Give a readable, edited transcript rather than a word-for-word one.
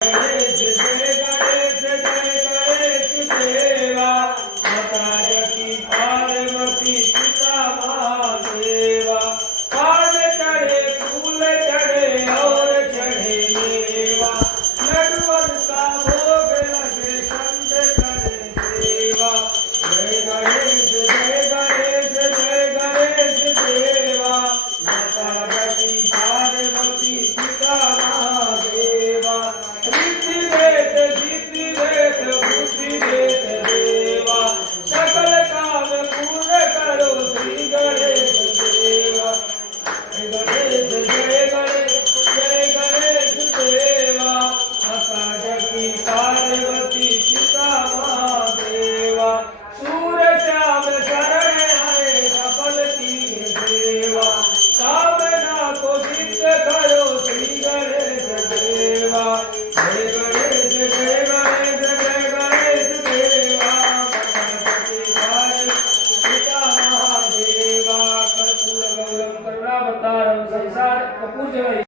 गणेश जय गणेश जय गणेश देवा माता जकी पार्वती पिता महादेवा पान चढ़े फूल चढ़े और चढ़े मेवा लड्डुअन का भोग लगे संत करे सेवा जय गणेश जय गणेश जय गणेश देवा माता जकी पार्वती पिता महादेवा रिद्धि देत सिद्धि देत बुद्धि देत देवा सकल काम पूर्ण करो श्री गणेश देवा जय गणेश जय गणेश जय गणेश देवा माता जकी पार्वती पिता महादेवा सूर श्याम शरण आए सफल की सेवा कामना को सिद्ध करो श्री गणेश देवा जय गणेश जय गणेश जय गणेश देवा गणपति पार्वती पिता महादेवा कर्पूर गौरम करुणावतारम संसार कपूर जय